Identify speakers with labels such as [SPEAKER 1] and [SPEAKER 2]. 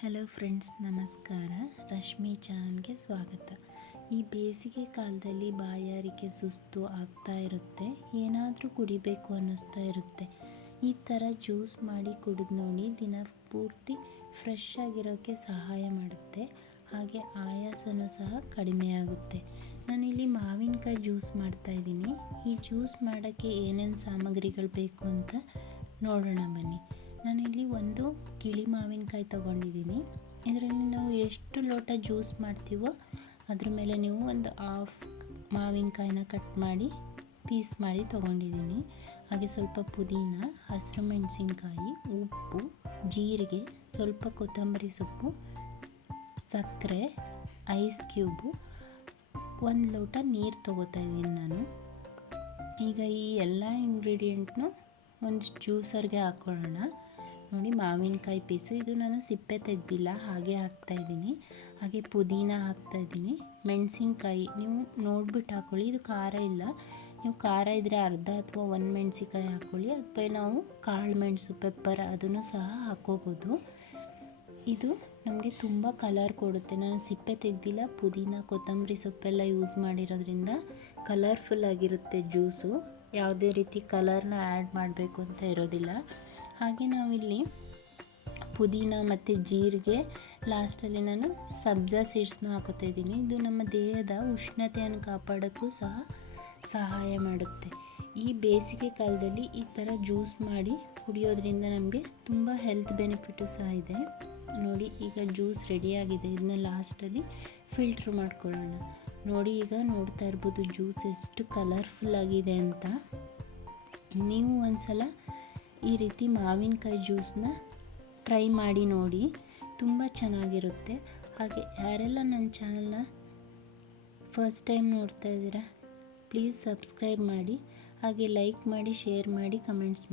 [SPEAKER 1] Hello friends ನಮಸ್ಕಾರ. ರಶ್ಮಿ ಚಾನಲ್ಗೆ ಸ್ವಾಗತ. ಈ ಬೇಸಿಗೆ ಕಾಲದಲ್ಲಿ ಬಾಯಾರಿಕೆ ಸುಸ್ತು ಆಗ್ತಾ ಇರುತ್ತೆ. ಏನಾದರೂ ಕುಡಿಬೇಕು ಅನ್ನಿಸ್ತಾ ಇರುತ್ತೆ. ಈ ಥರ ಜ್ಯೂಸ್ ಮಾಡಿ ಕುಡಿದು ನೋಡಿ ದಿನ ಪೂರ್ತಿ ಫ್ರೆಶ್ ಆಗಿರೋಕ್ಕೆ ಸಹಾಯ ಮಾಡುತ್ತೆ. ಹಾಗೆ ಆಯಾಸನೂ ಸಹ ಕಡಿಮೆ ಆಗುತ್ತೆ. ನಾನಿಲ್ಲಿ ಮಾವಿನಕಾಯಿ ಜ್ಯೂಸ್ ಮಾಡ್ತಾಯಿದ್ದೀನಿ ಈ ಜ್ಯೂಸ್ ಮಾಡೋಕ್ಕೆ ಏನೇನು ಸಾಮಗ್ರಿಗಳು ಬೇಕು ಅಂತ ನೋಡೋಣ ಬನ್ನಿ. ನಾನಿಲ್ಲಿ ಒಂದು ಗಿಳಿ ಮಾವಿನಕಾಯಿ ತೊಗೊಂಡಿದ್ದೀನಿ. ಇದರಲ್ಲಿ ನಾವು ಎಷ್ಟು ಲೋಟ ಜ್ಯೂಸ್ ಮಾಡ್ತೀವೋ ಅದ್ರ ಮೇಲೆ ನೀವು ಒಂದು ಹಾಫ್ ಮಾವಿನಕಾಯಿನ ಕಟ್ ಮಾಡಿ ಪೀಸ್ ಮಾಡಿ ತೊಗೊಂಡಿದ್ದೀನಿ. ಹಾಗೆ ಸ್ವಲ್ಪ ಪುದೀನ, ಹಸಿರು ಮೆಣಸಿನ್ಕಾಯಿ, ಉಪ್ಪು, ಜೀರಿಗೆ, ಸ್ವಲ್ಪ ಕೊತ್ತಂಬರಿ ಸೊಪ್ಪು, ಸಕ್ಕರೆ ಐಸ್ ಕ್ಯೂಬು ಒಂದು ಲೋಟ ನೀರು ತೊಗೋತಾ ಇದ್ದೀನಿ ನಾನು. ಈಗ ಈ ಎಲ್ಲ ಇಂಗ್ರೀಡಿಯೆಂಟ್ನು ಒಂದು ಜ್ಯೂಸರ್ಗೆ ಹಾಕ್ಕೊಳ್ಳೋಣ ನೋಡಿ ಮಾವಿನಕಾಯಿ ಪೀಸು. ಇದು ನಾನು ಸಿಪ್ಪೆ ತೆಗೆದಿಲ್ಲ, ಹಾಗೆ ಹಾಕ್ತಾಯಿದ್ದೀನಿ ಹಾಗೆ ಪುದೀನ ಹಾಕ್ತಾಯಿದ್ದೀನಿ ಮೆಣಸಿನ್ಕಾಯಿ ನೀವು ನೋಡ್ಬಿಟ್ಟು ಹಾಕ್ಕೊಳ್ಳಿ ಇದು ಖಾರ ಇಲ್ಲ. ನೀವು ಖಾರ ಇದ್ದರೆ ಅರ್ಧ ಅಥವಾ ಒಂದು ಮೆಣಸಿನ್ಕಾಯಿ ಹಾಕ್ಕೊಳ್ಳಿ ಅಥವಾ ನಾವು ಕಾಳು ಮೆಣಸು, ಪೆಪ್ಪರ್ ಅದನ್ನು ಸಹ ಹಾಕ್ಕೋಬೋದು. ಇದು ನಮಗೆ ತುಂಬ ಕಲರ್ ಕೊಡುತ್ತೆ. ನಾನು ಸಿಪ್ಪೆ ತೆಗೆದಿಲ್ಲ, ಪುದೀನ, ಕೊತ್ತಂಬರಿ ಸೊಪ್ಪೆಲ್ಲ ಯೂಸ್ ಮಾಡಿರೋದ್ರಿಂದ ಕಲರ್ಫುಲ್ ಆಗಿರುತ್ತೆ ಜ್ಯೂಸು ಯಾವುದೇ ರೀತಿ ಕಲರ್ನ ಆ್ಯಡ್ ಮಾಡಬೇಕು ಅಂತ ಇರೋದಿಲ್ಲ. ಹಾಗೆ ನಾವಿಲ್ಲಿ ಪುದೀನ ಮತ್ತು ಜೀರಿಗೆ ಲಾಸ್ಟಲ್ಲಿ ನಾನು ಸಬ್ಜಾ ಸೀಡ್ಸ್ನೂ ಹಾಕೋತಾ ಇದ್ದೀನಿ. ಇದು ನಮ್ಮ ದೇಹದ ಉಷ್ಣತೆಯನ್ನು ಕಾಪಾಡೋಕ್ಕೂ ಸಹ ಸಹಾಯ ಮಾಡುತ್ತೆ. ಈ ಬೇಸಿಗೆ ಕಾಲದಲ್ಲಿ ಈ ಥರ ಜ್ಯೂಸ್ ಮಾಡಿ ಕುಡಿಯೋದ್ರಿಂದ ನಮಗೆ ತುಂಬ ಹೆಲ್ತ್ ಬೆನಿಫಿಟು ಸಹ ಇದೆ. ನೋಡಿ, ಈಗ ಜ್ಯೂಸ್ ರೆಡಿಯಾಗಿದೆ ಇದನ್ನ ಲಾಸ್ಟಲ್ಲಿ ಫಿಲ್ಟ್ರ್ ಮಾಡ್ಕೊಳ್ಳೋಣ. ನೋಡಿ, ಈಗ ನೋಡ್ತಾ ಇರ್ಬೋದು ಜ್ಯೂಸ್ ಎಷ್ಟು ಕಲರ್ಫುಲ್ ಆಗಿದೆ ಅಂತ. ನೀವು ಒಂದ್ಸಲ ಈ ರೀತಿ ಮಾವಿನಕಾಯಿ ಜ್ಯೂಸನ್ನ ಟ್ರೈ ಮಾಡಿ ನೋಡಿ, ತುಂಬ ಚೆನ್ನಾಗಿರುತ್ತೆ. ಹಾಗೆ ಯಾರೆಲ್ಲ ನನ್ನ ಚಾನಲ್ನ ಫಸ್ಟ್ ಟೈಮ್ ನೋಡ್ತಾ ಇದ್ದೀರಾ, ಪ್ಲೀಸ್ ಸಬ್ಸ್ಕ್ರೈಬ್ ಮಾಡಿ, ಹಾಗೆ ಲೈಕ್ ಮಾಡಿ, ಶೇರ್ ಮಾಡಿ, ಕಮೆಂಟ್ಸ್ ಮಾಡಿ